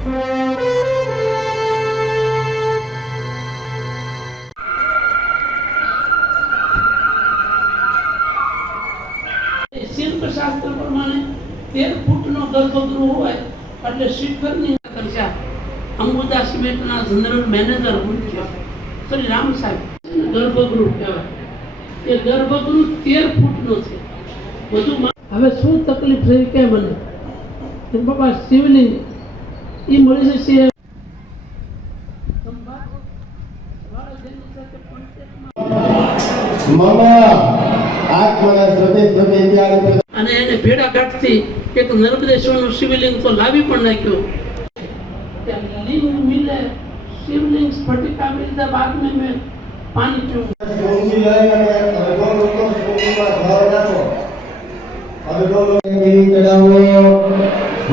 શિલ્પશાસ્ત્ર પ્રમાણે 13 ફૂટનો ગર્ભગૃહ હોય એટલે શિખરની કરશા અંબુજા સિમેન્ટના જનરલ મેનેજર શ્રી રામ સાહેબ ગર્ભગૃહ કહેવાય. એ ગર્ભગૃહ 13 ફૂટનો છે. બધું હવે શું તકલીફ થઈ કે મને પપ્પા શિવલિંગ એ મળી જશે. અને એને ભેડા ઘાટથી એક નર્મદેશ્વરનું શિવલિંગ તો લાવી પણ નાખ્યું. लिंग मिले शिवलिंग स्फटिका मिलता बाद में पानी पीऊं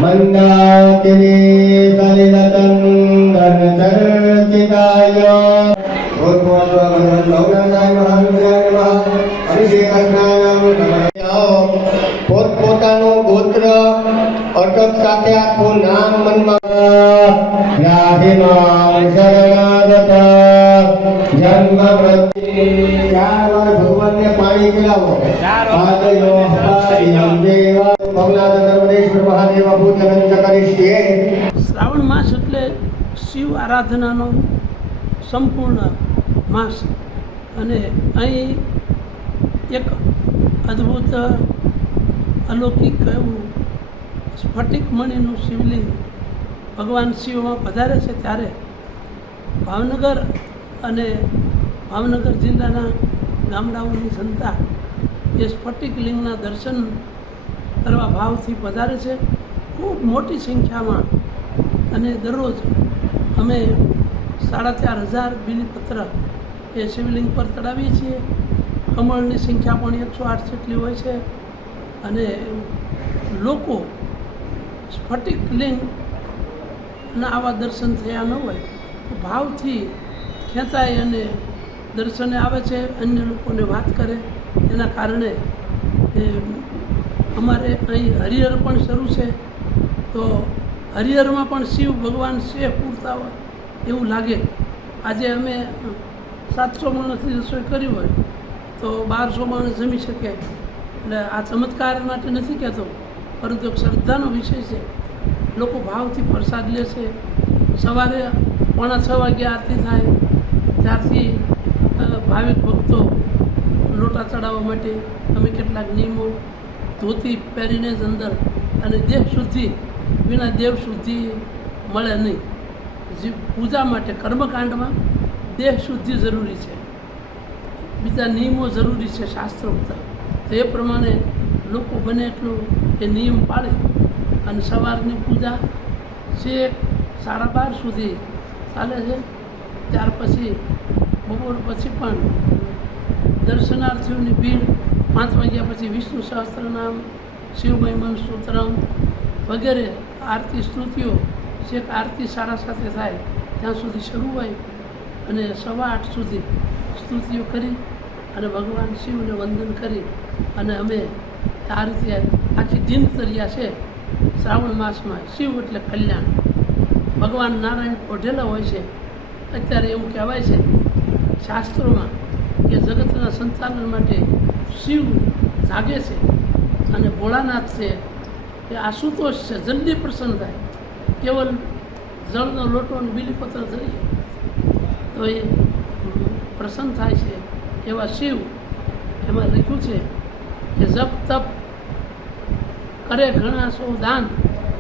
मंदाकिनी सलिलतं धनचर्चिताय પોતપોતાનું ગોત્ર અટક સાથે આખું નામ મનમાં રાધેમાં શરણાગત જન્મ મૃત્યુ 4 વાર ભગવાનને પાણી પીલાવો. પાદયો હપારિયં દેવા ભગવાન નર્મદેશ્વર મહાદેવ પૂજન કરીએ. શ્રાવણ માસ એટલે શિવ આરાધનાનો સંપૂર્ણ માસ. અને અહીં એક અદ્ભુત અલૌકિક એવું સ્ફટિક મણીનું શિવલિંગ ભગવાન શિવમાં પધારે છે ત્યારે ભાવનગર અને ભાવનગર જિલ્લાના ગામડાઓની જનતા એ સ્ફટિક લિંગના દર્શન કરવા ભાવથી પધારે છે ખૂબ મોટી સંખ્યામાં. અને દરરોજ અમે 4500 બિલીપત્ર એ શિવલિંગ પર ચડાવીએ છીએ. કમળની સંખ્યા પણ 108 જેટલી હોય છે. અને લોકો સ્ફટિક લિંગ અને આવા દર્શન થયા ન હોય તો ભાવથી ખેંચાય અને દર્શને આવે છે, અન્ય લોકોને વાત કરે. એના કારણે અમારે અહીં હરિહર પણ શરૂ છે. તો હરિહરમાં પણ શિવ ભગવાન છે પૂરતા હોય એવું લાગે. આજે અમે 700 માણસની રસોઈ કરી હોય તો 1200 માણસ જમી શકે. એટલે આ ચમત્કાર માટે નથી કહેતો, પરંતુ એક શ્રદ્ધાનો વિષય છે. લોકો ભાવથી પ્રસાદ લે છે. સવારે 5:45 વાગે આરતી થાય ત્યારથી ભાવિક ભક્તો લોટા ચડાવવા માટે અમે કેટલાક નિયમો ધોતી પહેરીને જ અંદર, અને દેહ શુદ્ધિ વિના દેવ શુદ્ધિ મળે નહીં. પૂજા માટે કર્મકાંડમાં દેહ શુદ્ધિ જરૂરી છે, બીજા નિયમો જરૂરી છે શાસ્ત્રોક્ત. તો એ પ્રમાણે લોકો બને એટલું એ નિયમ પાળે. અને સવારની પૂજા 12:30 સુધી ચાલે છે. ત્યાર પછી બપોર પછી પણ દર્શનાર્થીઓની ભીડ 5 વાગ્યા પછી વિષ્ણુ સહસ્ત્રનામ, શિવમહિમન સ્તોત્રમ વગેરે આરતી સ્તુતિઓ છેક આરતી 7:30 થાય ત્યાં સુધી શરૂ હોય. અને 8:15 સુધી સ્તુતિઓ કરી અને ભગવાન શિવને વંદન કરી અને અમે આ રીતે આખી દિનચર્યા છે. શ્રાવણ માસમાં શિવ એટલે કલ્યાણ. ભગવાન નારાયણ ઓઢેલા હોય છે. અત્યારે એવું કહેવાય છે શાસ્ત્રોમાં કે જગતના સંચાલન માટે શિવ જાગે છે અને ભોળાનાથ છે એ આશુતોષ છે, જલ્દી પ્રસન્ન થાય. કેવલ જળનો લોટો અને બીલીપત્ર ધરીએ તો એ પ્રસન્ન થાય છે. એવા શિવ એમાં લખ્યું છે કે જપ તપ કરે ઘણા સૌ દાન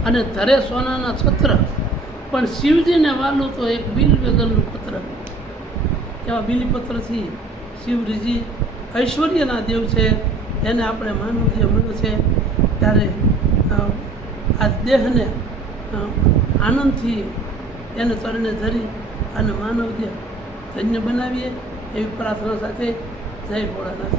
અને ધરે સોનાના છત્ર, પણ શિવજીને વાલું તો એક બિલવેદનનું પત્ર. એવા બિલીપત્રથી શિવજી ઐશ્વર્યના દેવ છે. એને આપણે માનવજીએ મળ્યો છે ત્યારે આ દેહને આનંદથી એને ચરણે ધરી અને માનવદેહ ધન્ય બનાવીએ એવી પ્રાર્થના સાથે જય ભોળાનાથ.